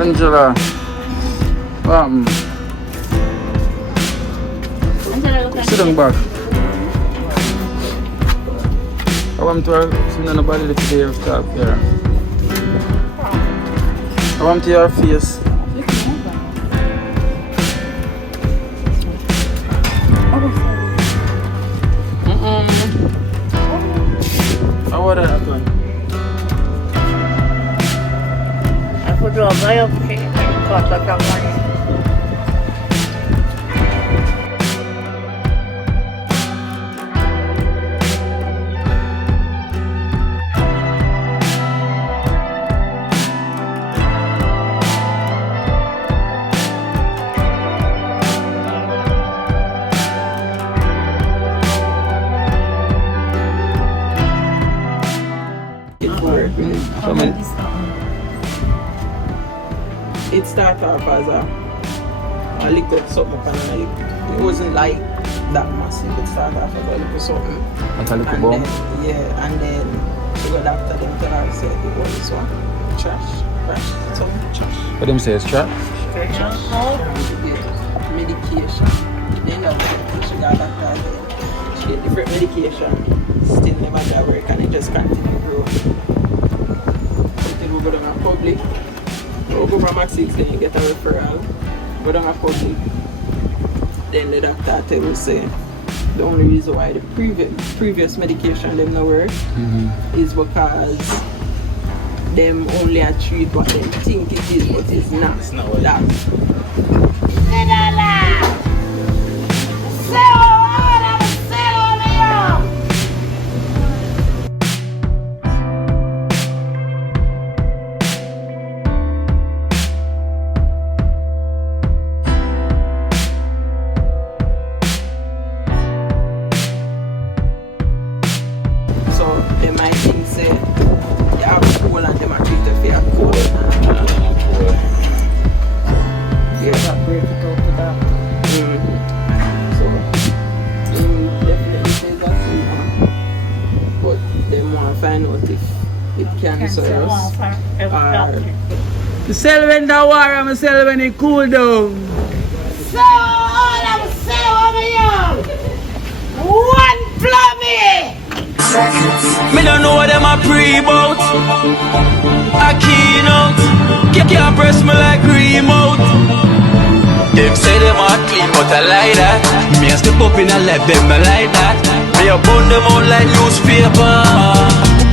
Angela. Sit down back. I want to see nobody today of stuff here. I want to your face. How are that one? I put a biopsy and got a money. It started off as a little something, and it wasn't like that massive. It started off as a little something. Like a little bomb? Yeah, and then she got after them tell her said it was one trash, something trash. What them say is trash? Trash. Yeah, medication. Then after she got after them, she get different medication. Still never got work and it just continued growing. Until we go down to public. We'll go from Max 6, then you get a referral. Go down to public. Then the doctor tell us say the only reason why the previous medication them not work is because them only a treat what they think it is, but it's not. It's not what that. So they might think say you have a cold and them are treated for a cold. Yeah, that break it out to that. So definitely say that's but they want to find out if it cancerous or You sell when the war, I'm sell when it cool down. So all I'm saying over here, one plumbing. Me don't know what them a pre-bout. A Kino can't press me like remote. Them say them a clean but I like that. Me a step up in a left them I like that. Me a burn them out like newspaper.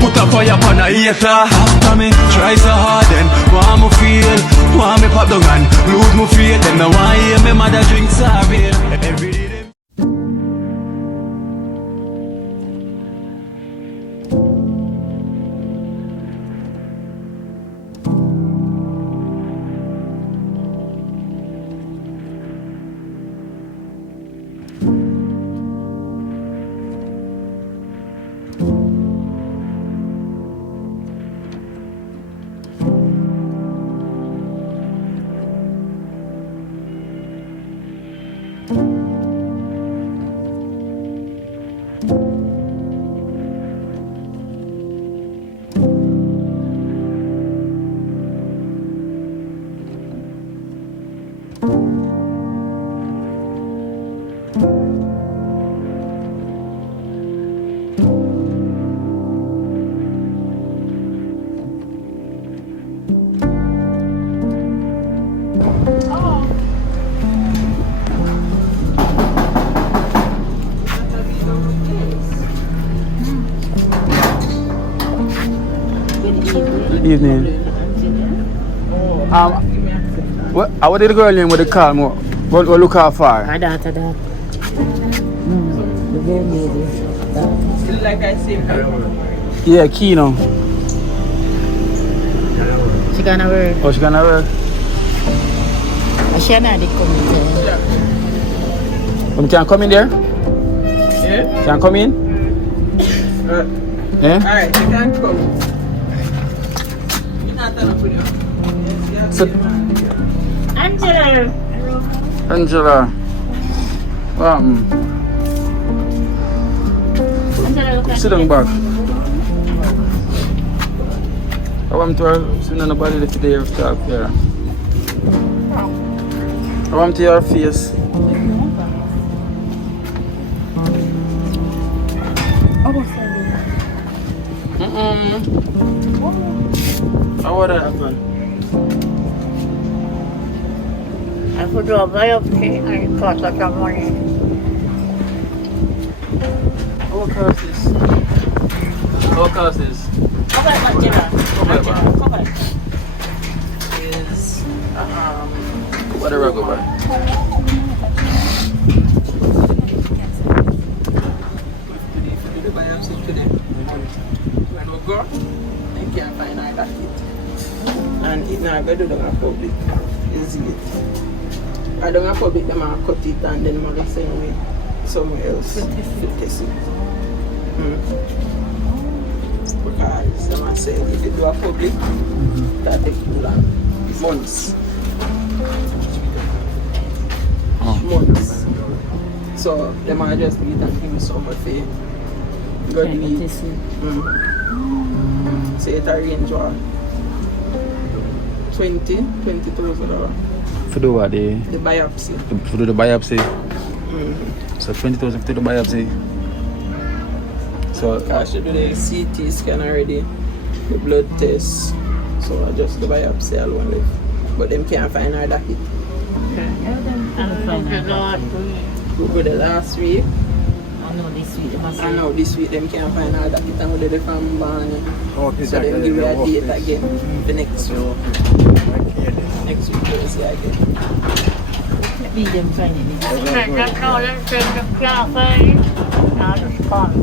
Put a fire upon a hater. After me try so hard then want me feel, want me pop down and lose me faith. Them no want hear me mother drink sorry. Every day them Evening. What did the girl name with the car? What look how far? I that. The very lady. still like I say. Yeah, Kino. She gonna work. Oh, she gonna work? She not the committee. Can come in there? Yeah? Can come in? Yeah? Alright, you can come. You're not done with you. So, Angela. Angela. Sit down back. I want to see nobody today of stuff here. I want to your face. How would that happen? I could do a biopsy and it costs a lot of money. What cost this? What cost this? Cover it, Martina. Cover it. Is what a regular. The biopsy today. When we go, they can't find our docket. And it's not going to do the public. Is it? I don't have public, them are cut it and then I'm send me somewhere else to test it. Because them are saying if you do a public, that takes too long. Months. Months. So them are just be and give me some for you. Go to the say it arrange for $20,000. For do what? The biopsy. For do the biopsy. So 20,000 to the biopsy. So I should do the CT scan already, the blood test. So I just the biopsy alone left. But them can't find our docket. We go the last week. I know this week them can't find our docket and we did from Barney. So them give me a date again the next week. Next week Thursday again. Be them finding it. Them can't find it. Now just come.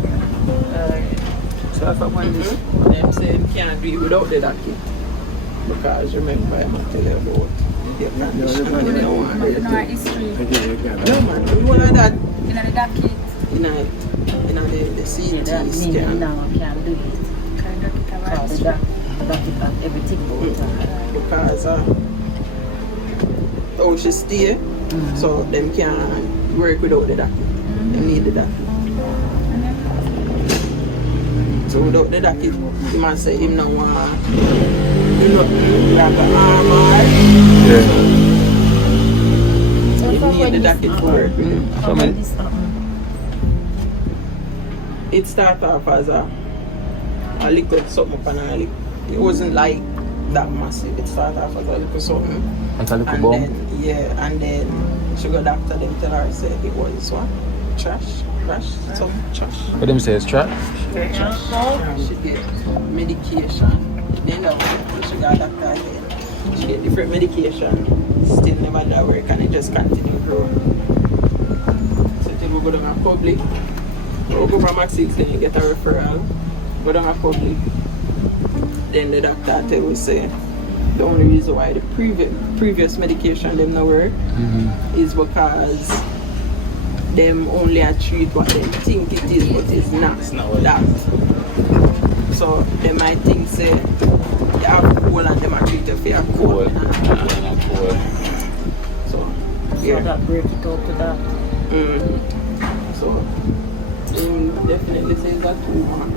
So if I want this, them say them can't do it without the docket. Because remember I'm going to tell you about their condition and they don't want it. No man, we want that. In the docket. In the CT scan. Can't do it. Because everything Because how she stay, so them can't work without the docket. They need the docket. So without the docket, he must say him no want do nothing like an arm or so he need the docket for work. It started off as a little something up and a little. It wasn't like that massive. It started off as a little something. like a little And bomb. then, and then she got doctor them tell her said it was what? Trash? Some trash. What them say is trash? She get medication. Then she got doctor again. She get different medication. Still never that work and it just continue grow. So till we go down a public. We'll go from Max 6 then you get a referral. Go down a public. Then the doctor tell us say the only reason why the previous medication them not work is because them only treat what they think it is, but it's not that. So they might think say you have cold and them are treat you for your cold. So yeah. So that break it out to that. So definitely say that too much.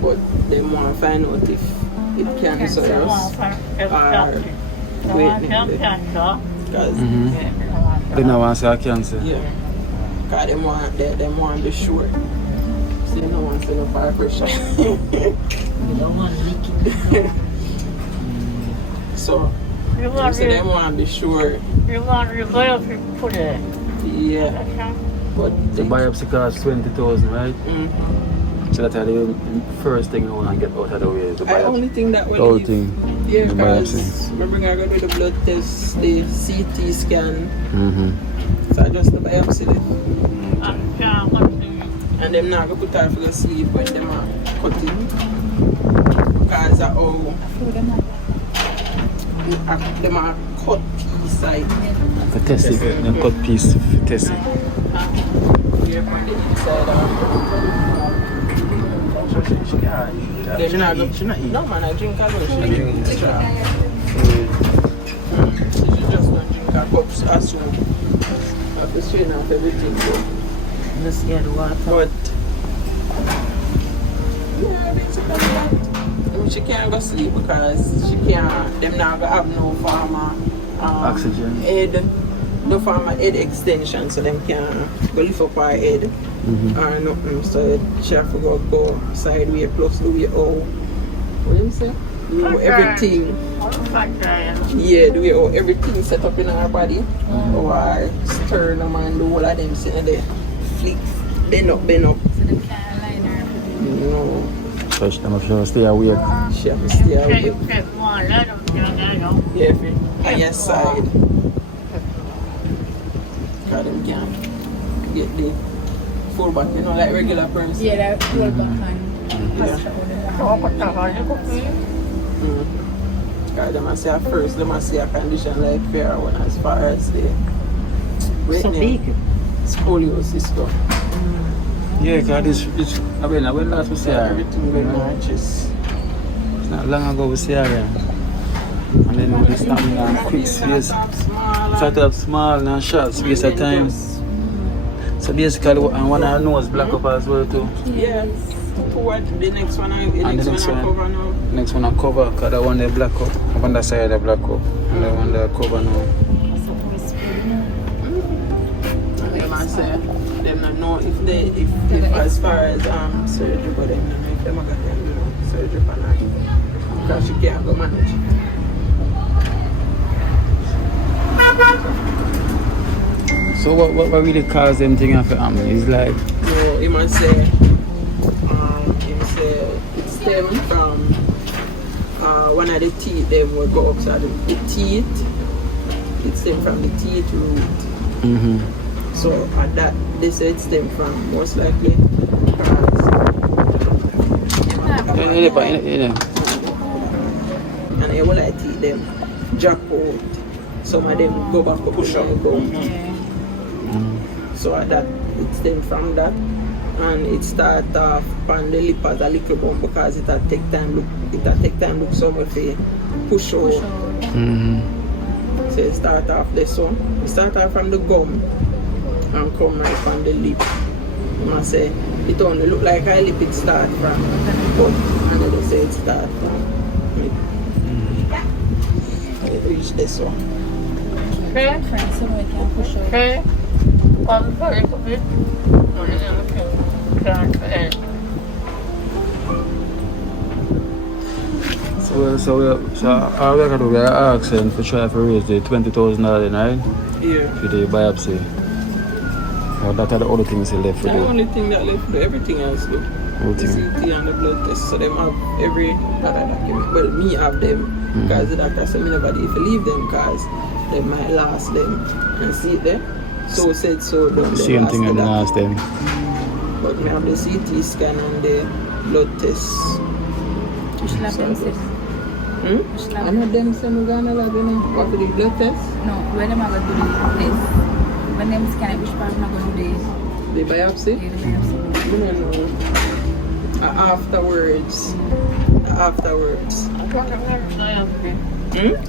But they want to find out if it cancer us or wait because They don't want to say cancer. yeah, because they want to be sure. So you don't want to say no fire pressure. You don't want to leak it. So they want to be sure. You want your biopsy put it. Yeah, but The biopsy costs 20,000, right? So that's the first thing you want to get out of the way is the I biopsy. only think that The will whole leave. thing. Yeah, The because biopsy. remember I go to the blood test, the CT scan, so just the biopsy there. And them not going to put her for the sleep when them are cutting. Because of how them are cut inside. For testing, them cut piece for testing. Here on the inside They're not going to eat. No man, I drink alone. She drink extra. She should just go and drink her cups as soon. I have to strain off everything. Just get water. But yeah, basically that. She can't go sleep because she can't. Them not gonna have no farmer Oxygen. head, no farm a head extension so them can go lift up our head or nothing. So she have to go sideways plus the way what do you say? Do everything. Yeah, the way everything set up in our body. Or sternum and the whole of them sitting there. Flick, bend up. So they can't line her. No. So she have to stay awake. She have to stay awake. Yeah. Yeah, for higher side. Because them can't get the full back, you know, like regular person. Yeah, that roll back hand. Yeah. Because they must say at first, they must see a condition like fair one as far as the scoliosis stuff. Yeah, because it's I mean, when last we see her, Everything very matches. it's not long ago we see her. And then we just having a quick space. Start up small and short space at time. So basically, and one of her nose black up as well too. Yes. Toward the next one, And the next one, cover now. next one I cover, because that one they black up. On the side they black up. And that one they cover now. They must say, them not know if as far as surgery, but them not know if them are going to do surgery for her. Because she can't go manage. So what really caused them thing after happen is like, So he must say, it stemmed from one of the teeth. Them will go up. So the teeth, it stemmed from the teeth root. So that they say it stemmed from most likely and they will like teeth them jack out. Some of them go back to push on go. So that it stemmed from that, and it start off on the lip as a little bump because it take time look so much for push out. So it start off this one. It start off from the gum and come right from the lip. You must say it only look like a lip it start from, but and they say it start from. It reach this one. Okay. So we can push out. Okay. so all we can do, we are asking for try to raise the $20,000, right? Yeah. For the biopsy. So that are the other things left for The do. only thing that left to do, everything else do. Whole The thing. CT and the blood test, so them have every other document. Well, me have them because the doctor said me nobody if you leave them because they might last them and see it there. So said so done. The same thing as last time. But me have the CT scan and the blood test. Which lab them say? Which I lab? know them say me gonna lab you know. What for the blood test? No, where them are going to do the test? When them scan it, which part am I going to do The biopsy? the biopsy? You don't know. Afterwards.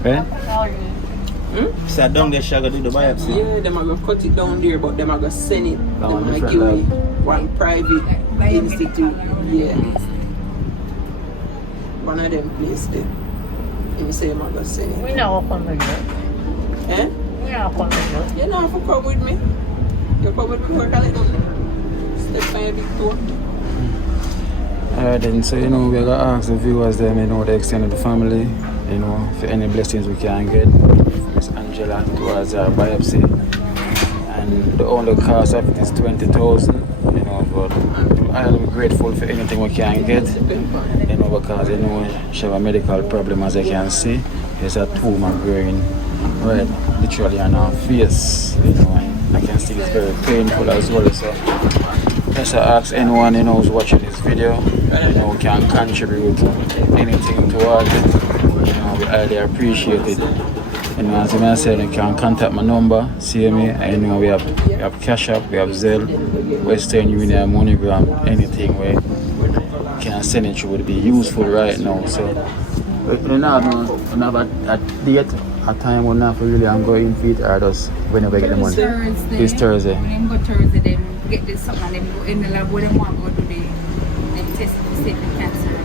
Eh? So down there, she gonna do the biopsy. Yeah, them are gonna cut it down there, but them are gonna send it. That Them one are different give lab. me one private institute. Yeah. One of them place there. Him say I'm gonna send it. We know what come with it. Eh? We know what come with it. You know if you come with me. You come with me work a little. Step by a big toe. Alright then, so you know, we're gonna ask the viewers them, you know, the extended family, you know, for any blessings we can get from Miss Angela towards her biopsy. And the only cost of it is $20,000, you know, but I'll be grateful for anything we can get, you know, because you know she have a medical problem as I can see. There's a tumor growing right literally on her face, you know, and I can see it's very painful as well. So just ask anyone you know who's watching this video, you know, can contribute anything towards it. You know, we highly appreciate it. You know, as I said, you can contact my number, see me, and you know, we have Cash App, we have Zelle, Western Union, MoneyGram, anything where you can send it through would be useful right now. So we don't have a date, a time we're not really going for it, or just whenever I get the money. Thursday. This Thursday. When them go Thursday, them get this something and them go in the lab where them want to go do them test to see if the cancer.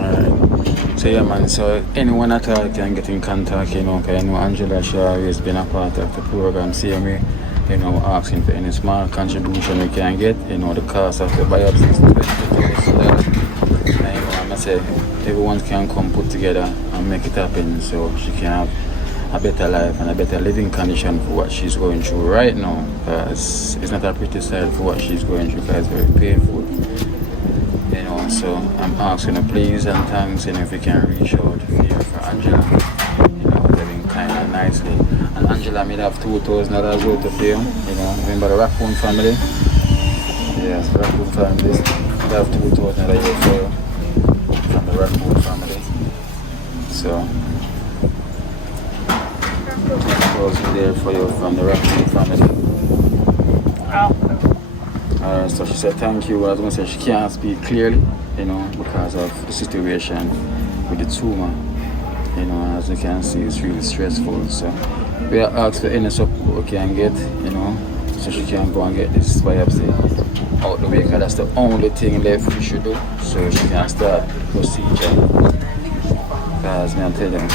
Alright. So So yeah man, so anyone at all can get in contact, you know, because I know Angela, she always been a part of the program, same way, you know, asking for any small contribution we can get, you know, the cost of the biopsy is $20,000. And you know, I'm gonna say everyone can come put together and make it happen so she can have a better life and a better living condition for what she's going through right now, because it's not a pretty side for what she's going through, because it's very painful. You know, so I'm asking her please and thanks, you know, if you can reach out here for Angela, you know, living kind of nicely. And Angela may have $2,000 worth of pay, you know, remember the Raccoon family? Yes, the Raccoon family, they have $2,000 a year for from the Raccoon family. So, $2,000 there for you from the Raccoon family. Alright, so she said thank you. I was going to say she can't speak clearly, you know, because of the situation with the tumor. You know, as you can see, it's really stressful. So we are asked for any support we can get, you know, so she can go and get this biopsy out the way, because that's the only thing left we should do, so she can start procedure. Because I'm telling you,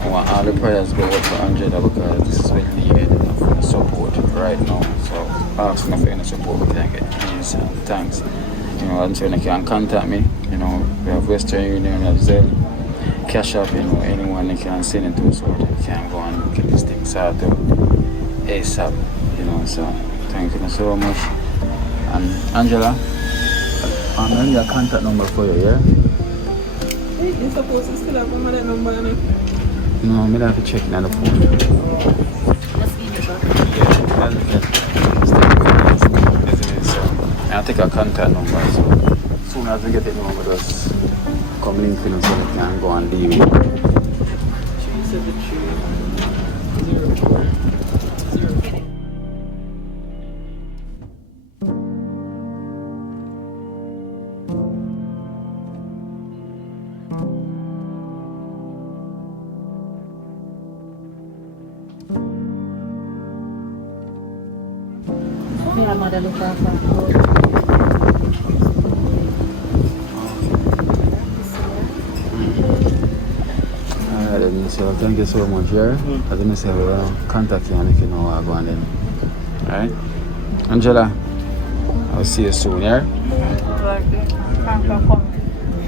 I want all the prayers go out for Angela, because this is well needed for the support right now. So asking for any support we can get, please and thanks. You know, and so you can contact me, you know, we have Western Union as well, Cash App, you know, anyone you can send it to, so you can go and get this thing started ASAP, you know. So thank you so much. And Angela, I'm going to need a contact number for you, yeah? You're supposed to still have that number on it. No, I'm going to have to check it on the phone. I'll take a contact number, so as soon as we get it, we'll just come link in so we can go and deal with it. Yeah, mother look after. So thank you so much, yeah? As I say, we'll contact you and make you know what I'm going then. Alright? Angela, I'll see you soon, yeah?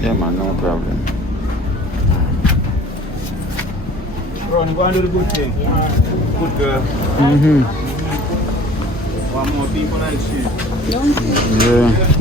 Yeah man, no problem. Ron, go and do the good thing. Good girl. Want more people like you. Yeah.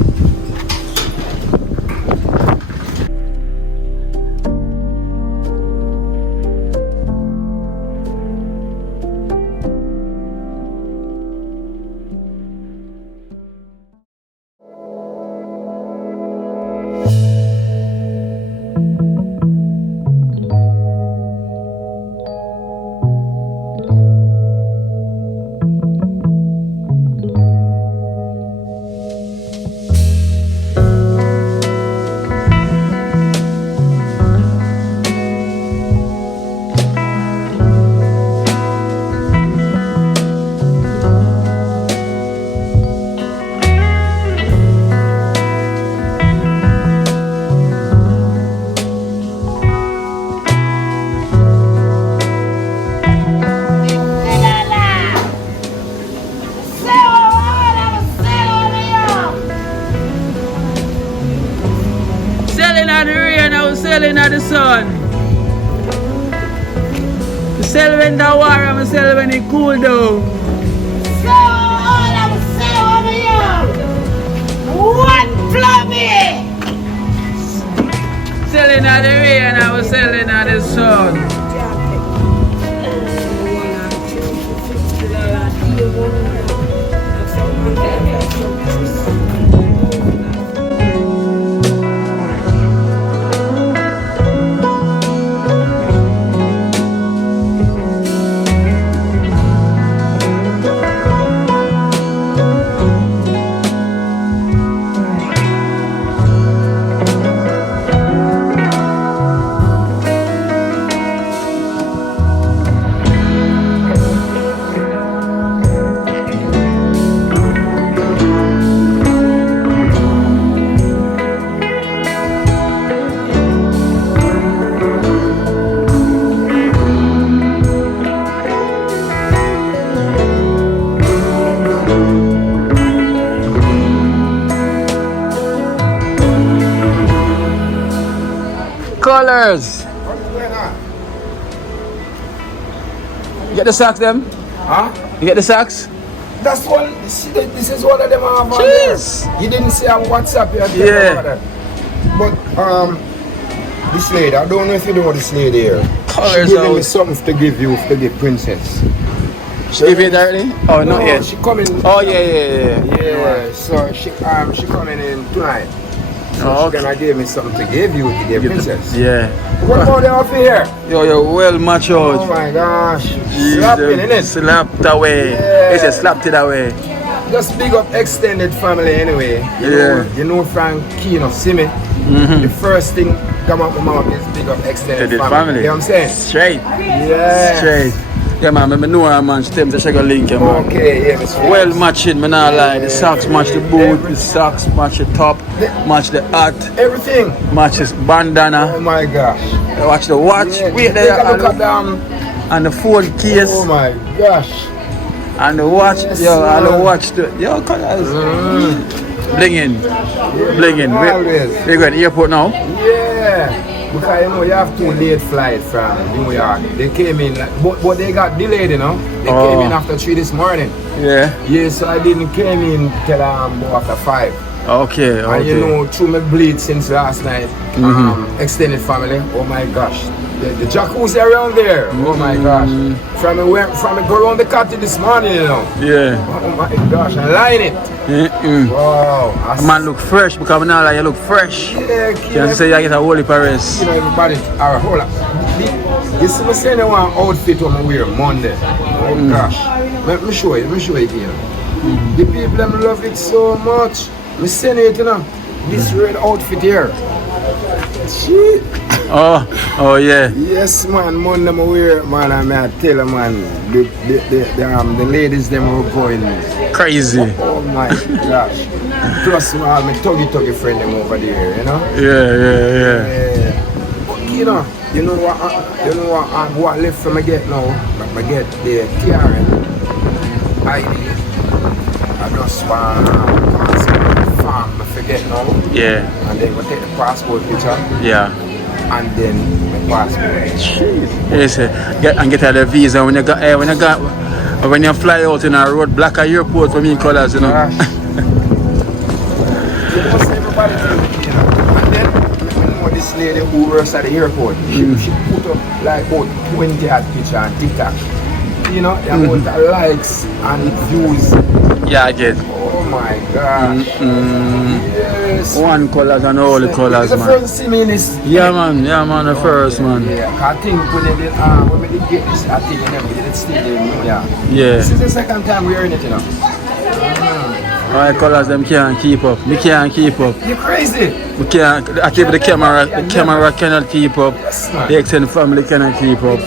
Selling at the sun. Sell when the war, I'm sell when it cool down. So all I'm saying over here, one plummy. Selling at the rain, I was selling at the sun. Colors. What's going on? You get the socks them? Huh? You get the socks? That's one. This is one of them I have on Jeez. there. You didn't see on WhatsApp yet. Yeah. But this lady, I don't know if you know this lady here. Colors she giving me out. something to give you for the princess. She give it already? Oh, not yet. She coming. Oh, yeah. Yeah. So she coming in tonight. So Oh, she's gonna give me something to give you to the princess. Yeah. What about the outfit here? Yo, you're well mature. Oh my gosh. Slapping, innit? Slapped away. Yeah. They said slapped it away. Just big up extended family anyway. You know from Kino, see me? The first thing come out my mouth is big up extended family. You know what I'm saying? Straight. Yeah. Straight. Yeah, man, I know her, man. She tells me she got link, yeah, man. Okay, yeah, Miss Well matching, man, I lie. The socks match the boot, the socks match the top, match the hat, Everything. matches bandana. Oh my gosh. Watch the watch, Yeah, wait take there, a look at them. and the phone case, Oh my gosh. and the watch, Yes, yo, and the man. watch, yo, colors. Blinging, blinging. Always. We going to the airport now? Yeah. Because you know you have 2 late flights from New York. They came in, but they got delayed, you know. They came in after 3 this morning. Yeah. Yeah, so I didn't came in till after 5. Okay, And you okay. know, through my bleed since last night, extended family, oh my gosh. The jacuzzi around there, oh my gosh. From me go around the cottage this morning, you know. Yeah. Oh my gosh, I line it. Wow. Man look fresh because now like you look fresh. Yeah, You say you get a whole heap of rest. you know, everybody, alright, hold up. You see me saying one outfit on me wear Monday. Oh gosh. Let me show you again. The people them love it so much. Me saying it, you know. This red outfit here. Shit. Oh yeah. Yes man, Monday me wear man, and I tell you man, the ladies them were going Crazy. oh my gosh. Plus all my tuggy friend them over there, you know? Yeah. But you know what left from I get now? I get the Karen ID. I just want passport form, I forget now. Yeah. And then we take the passport picture Yeah. and then my passport. Yes, get out the visa when you fly out in a road black at airport for me colors, you know. Gosh. You must everybody think, you know. And then you know this lady who works at the airport, she put up like about 20 odd pictures on TikTok. You know, about the likes and views. Yeah, I get. Oh my gosh. Yes. One colors and all the colors, The man. first see me in this. Yeah, man, the first man. Yeah, I think when we did get this, I think we never did it still in New York. Yeah. This is the second time we're in it, you know. All the colors them can't keep up. We can't keep up. You're crazy. We can't. I think the camera cannot keep up. Yes, man. The extended family cannot keep up.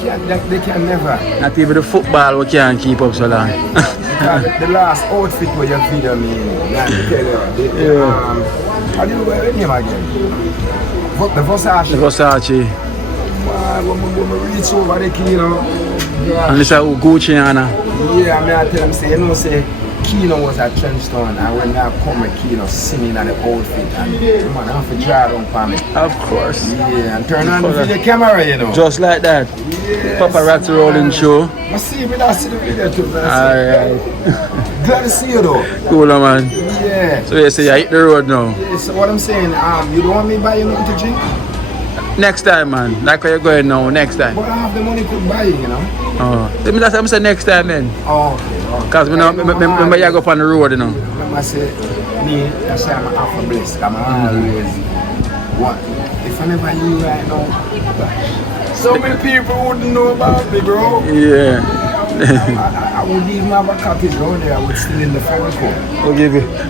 They can never. Not even the football we can't keep up so long. The last outfit where you video me, let me tell you. How do you wear your name again? The Versace. The Versace. When we reach over the Kino, And this is Gucci, Anna. yeah, I mean, I tell them, say, you know, say, Kino was at Trenchtown, and when I come with Kino singing at the outfit, and man, I have to draw down for me. Of course. Yeah, and turn on the video camera, you know. Just like that. Yes, Paparazzi rolling show. I see me, I see the video too. Alright. Glad to see you though. Cool, man. Yeah. So you say you hit the road now. Yeah, so what I'm saying, you don't want me buy you nothing to drink? Next time, man. Like where you're going now, next time. But I have the money to buy you, you know. Let me that's what I'm saying next time then. Oh, okay. Because remember you go up on the road, you know. I say, me, I say I'm half a blessed. I'm always, what? If I never knew right now, so many people wouldn't know about me, bro. Yeah. I would even have a cottage down there, I would still in the phone call. We'll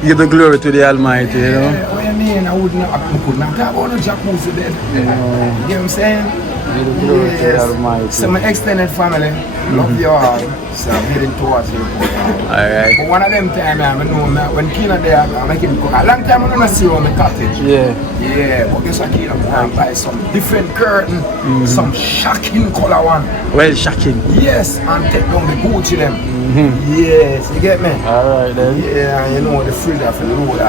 give the glory to the Almighty, you know. Yeah, what you mean? I could not talk about no jacuzzi then. You know what I'm saying? Give the glory to the Almighty. So my extended family, love you all. So I'm heading towards you. Alright. But one of them time I know when Kino there, I make him cook. A long time I don't see you on my cottage. Yeah. Yeah, but guess what, Kino? I buy some different curtain, some shocking color one. Well, shocking. Yes, and take down the Gucci them. Yes, you get me? Alright then. Yeah, you know the fridge of the load.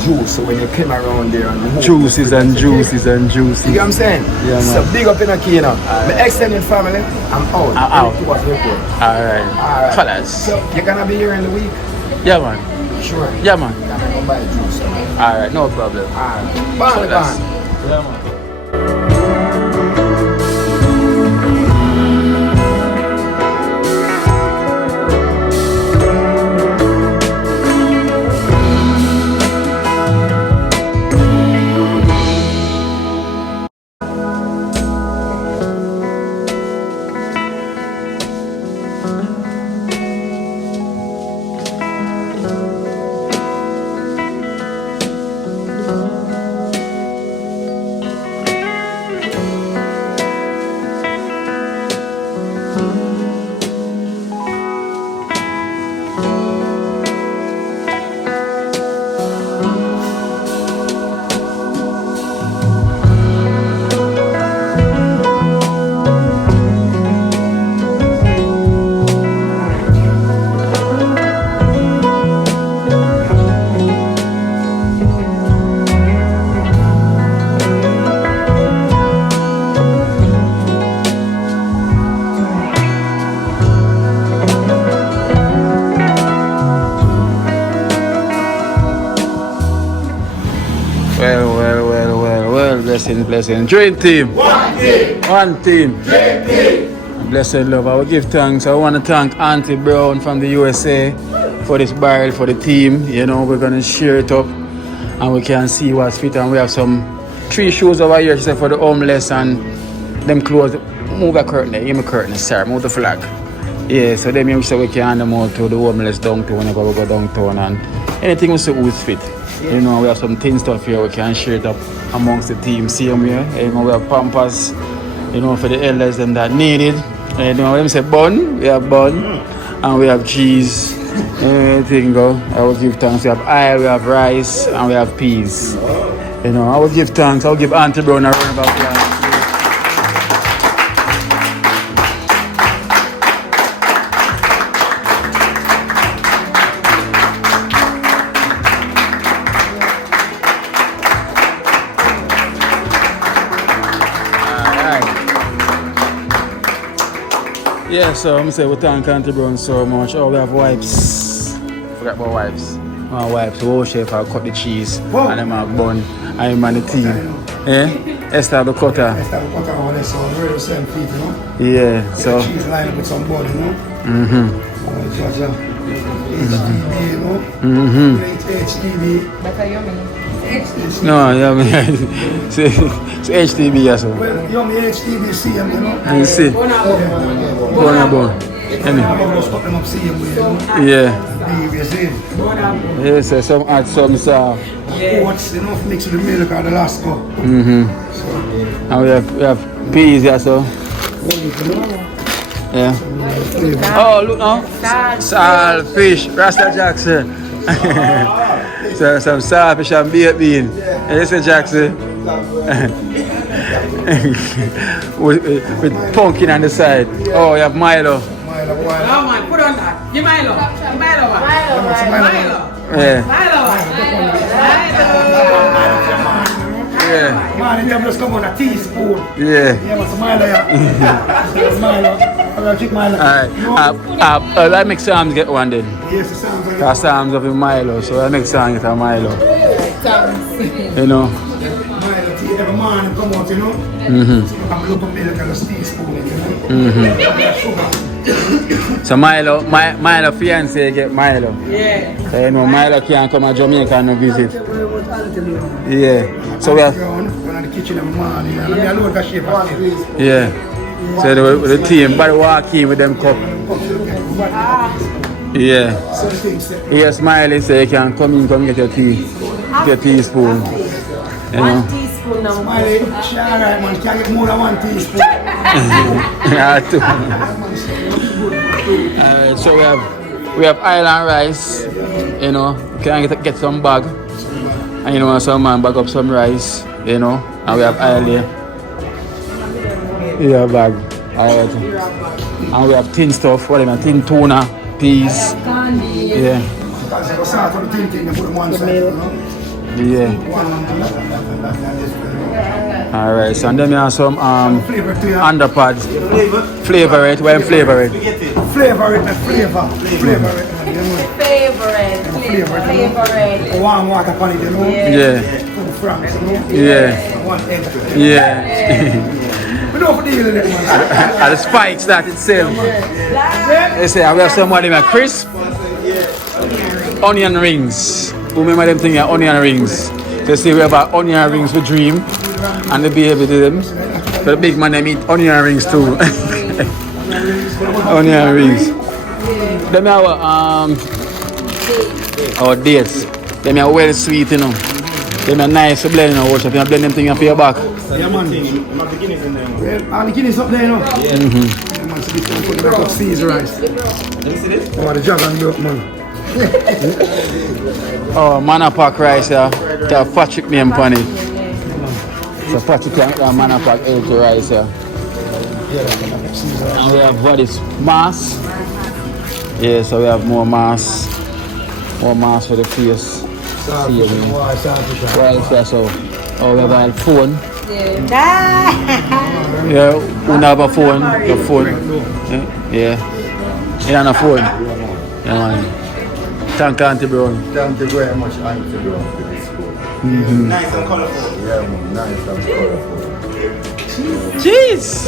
juice. So when you came around there and Juices and juices and juices. You get what I'm saying? Yeah, So man. big up in a Kino. My extended family, I'm out. I'm out. Alright. Fellas. So you're gonna be here in the week? Yeah, man. Sure. Yeah, man. I'm gonna go buy juice. Alright, no problem. Alright. Bye, Fellas. bye. Yeah, man. Well, blessing. Dream team. One team. Blessed love. I will give thanks. I want to thank Auntie Brown from the USA for this barrel for the team. You know, we're going to share it up and we can see what's fit. And we have some 3 shoes over here, she said, for the homeless and them clothes. Move a curtain there. Give me curtain, sir. Move the flag. Yeah, so them we say we can hand them out to the homeless downtown whenever we go downtown and anything we see who's fit. You know, we have some thin stuff here, we can share it up amongst the team. Same here, you know, we have pampers, you know, for the elders them that need it. You know, when we say bun, we have bun, and we have cheese, everything go. I will give thanks. We have oil, we have rice, and we have peas. You know, I will give thanks. I will give Auntie Brown a round of applause. Yeah, so I'm say we thank Auntie Brown so much. Oh, we have wipes. Forgot about wipes. Wipes. Oh, chef, I'll cut the cheese. Whoa. And then I'll bun. I'm on the team. Esther the cutter. Esther the cutter over there, so we're the same feet, you know? Yeah, so. Cheese lined up with some bun, you know? HDB, you know? HDB. But are you mean? No, yeah, man. It's HTB, yeah, so. Well, you mean HDB, see him, you know? And see. Bone. Yeah. Yes, some add some sauce. Oats, you know, mix with the milk or the Lasco. And we have peas, yeah, so. Yeah. Oh, look now. Salt fish, Rasta Jackson. So some saltfish and baked bean. Yes, Jackson. with pumpkin on the side. Oh, you have Milo. No man, put on that. Give Milo. Give Milo. Yeah. Yeah. Man, you just come on a teaspoon. Yeah. Yeah, what's Milo? Alright. I make Sam's get one then. Yes, the Sam's are Because Sam's of Milo, so I make Sam get a Milo. You know. Milo tea every morning come out, you know? I'm looking milk and a teaspoon, you know? So Milo fiance get Milo. Yeah. So, you know, Milo can't come to Jamaica and visit. Yeah. So we have. The kitchen every morning, and I load that shape. Yeah. So the team, but walk in with them cup. Yeah. Yes, Smiley say you can come get your tea. Get your teaspoon. You know. 1 teaspoon now. Smiley, alright man, can't get more than 1 teaspoon. Yeah, Alright, so we have island rice. You know, you can get some bag. And you know, some man bag up some rice, you know, and we have oil here. Yeah, bag. Alright. And we have tin stuff, whatever, tin tuna, peas. Yeah. Yeah. Alright, so and then we have some underpads. Flavor it, where flavor it? Favorite. Warm water on it, you know? Yeah. Yeah. Yeah. We don't deal with it, man. And the spikes that itself. They say I have somebody with crisp onion rings. Who remember them thing onion rings? They say we have onion rings for dream and the baby to them. But the big man they eat onion rings too. Onion rings. Them have our dates. Them are well sweet, you know. Them are nice to blend, you know. Watch if you blend them things for your back. Yeah, man. Well, the Guinness up there, you know? Yeah. Yeah, man, so this one put back up seas rice. Let me see this. Oh, the dragon milk, man. Oh, Manapak rice, yeah. Got Patrick name on it. So Patrick Manapak egg rice, yeah. And we have what is mass. Yeah, so we have more mass. More mass for the face. See you, man. Rice, yeah, so. Oh, we have a phone. Yeah, we have a phone. The phone. Yeah. Yeah, and a phone. Yeah, man. Thank you, Auntie Brown. Thank you very much, Auntie Brown, for this food. Nice and colorful. Yeah, man, nice and colorful. Jeez!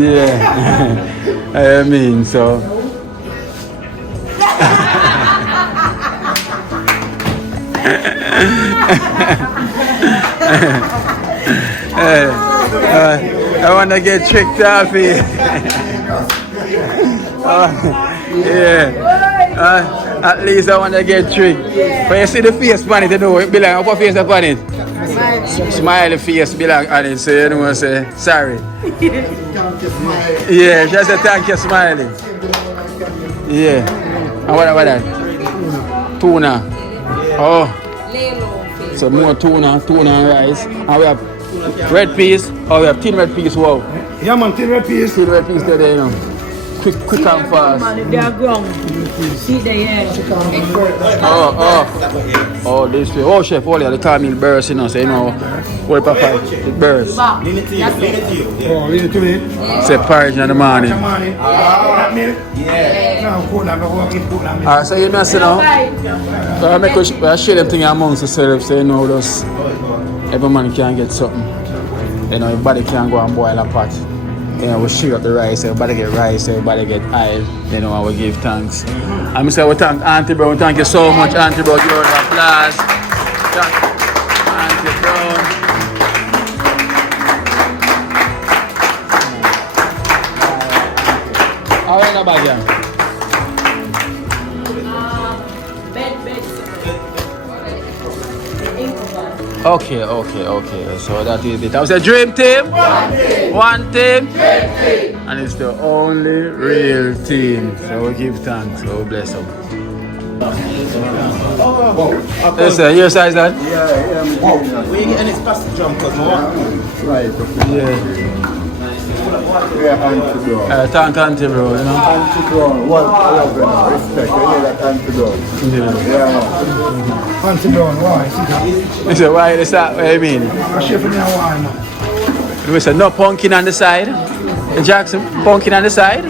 Yeah. I mean, so. I want to get tricked off here. Yeah. At least I want to get tricked. But you see the face on it, you know, it belong. What face upon it? Smiley face belong on it, so you know, say sorry. Yeah, just say thank you, Smiley. Yeah. And what about that? Tuna. Oh. So more tuna and rice. And we have red peas. Oh, we have thin red peas. Wow. Yeah, man, thin red peas. Thin red peas there, you know. Quick and fast. They are ground. See the air. Oh, this way. Oh, chef, all the camel burst, you know, so you know, what papa, it bursts. Lean it to you. Lean it to you. Yeah. Oh, lean it to me. Say porridge in the morning. That milk? Yeah. No, cool, I'm going to put that milk. So you know, so I make us share them things amongst ourselves, so you know, just every man can get something. You know, everybody can go and boil a pot. You know, we share up the rice, everybody get rice, everybody get oil, you know, and we give thanks. And we say we thank Auntie Brown, thank you so much, Auntie Brown, give her an applause. Thank Auntie Brown. How are you about you? Okay. So that is it. I was a dream team. One team. And it's the only real team. So we give thanks. So we bless them. Yes, sir. Your size that? Yeah. Where you getting this past the jump? Because Right. Yeah. Yeah, Auntie Brown. Thank Auntie Bro, you know. Auntie Brown, what love and respect. You know that Auntie Brown. Yeah. Auntie Brown, why? See that? You say, why is that? What do you mean? I'm chefing in a while, man. We say, no pumpkin on the side. Jackson, pumpkin on the side?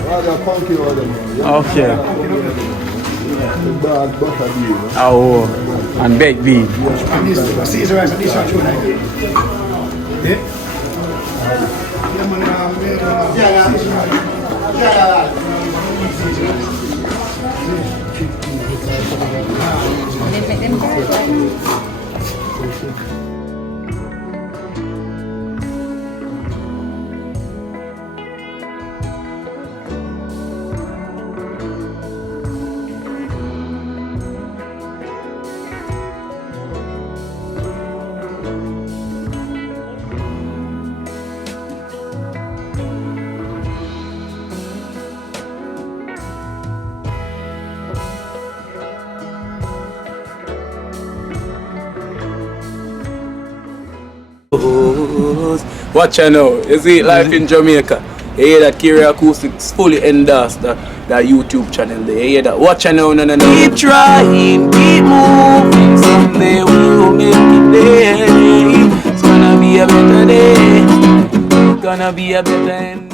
Pumpkin over there. Okay. Bad butter bean. Oh, and baked bean. And this, Caesar rice, and this one, too, like. Yeah? Yeah, man, Caesar rice. Watch out now, you see life in Jamaica. You hear that Kiri Acoustics fully endorsed that YouTube channel there. You hear that? Watch out now, no. Keep trying, keep moving, someday gonna be a better end.